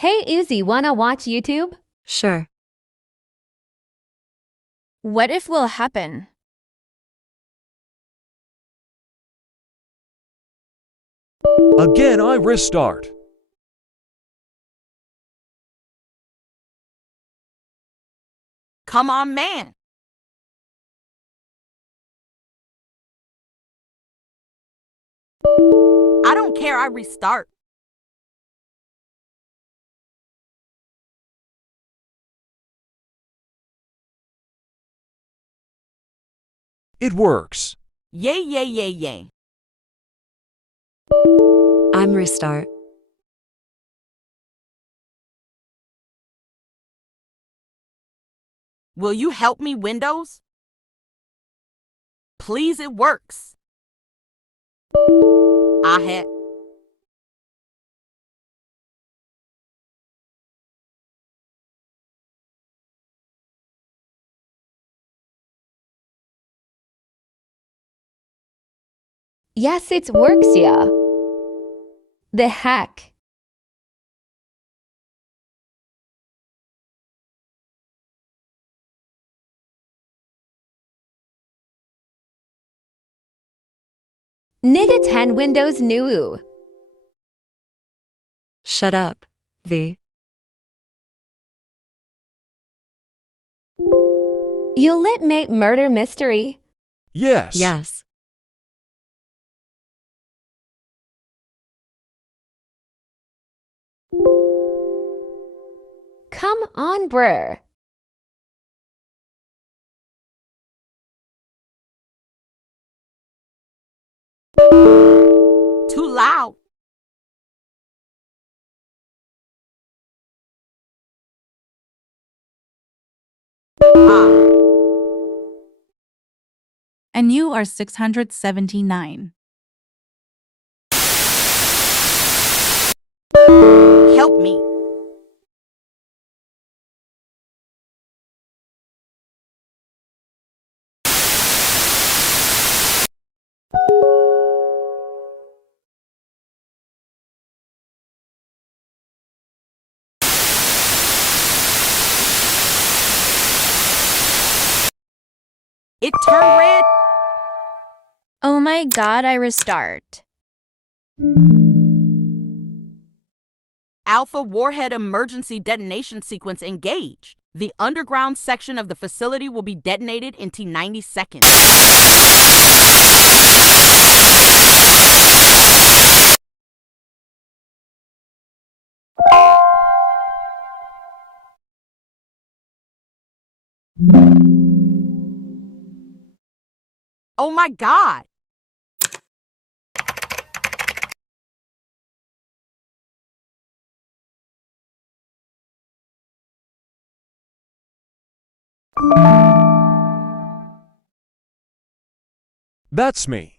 Hey Izzy, wanna watch YouTube? Sure. What if will happen? Again, I restart. Come on, man. I don't care, I restart. It works. Yay, yay, yay, yay. I'm restart. Will you help me, Windows? Please, it works. I had. Yes, it works, yeah. The heck? Nigga 10 Windows new. Shut up, V. You lit mate murder mystery. Yes. Yes. Come on, bruh. Too loud. Ah, And you are 679. help me. It turned red. Oh my god, I restart. Alpha Warhead Emergency Detonation Sequence engaged. The underground section of the facility will be detonated in T90 seconds. Oh my god! That's me.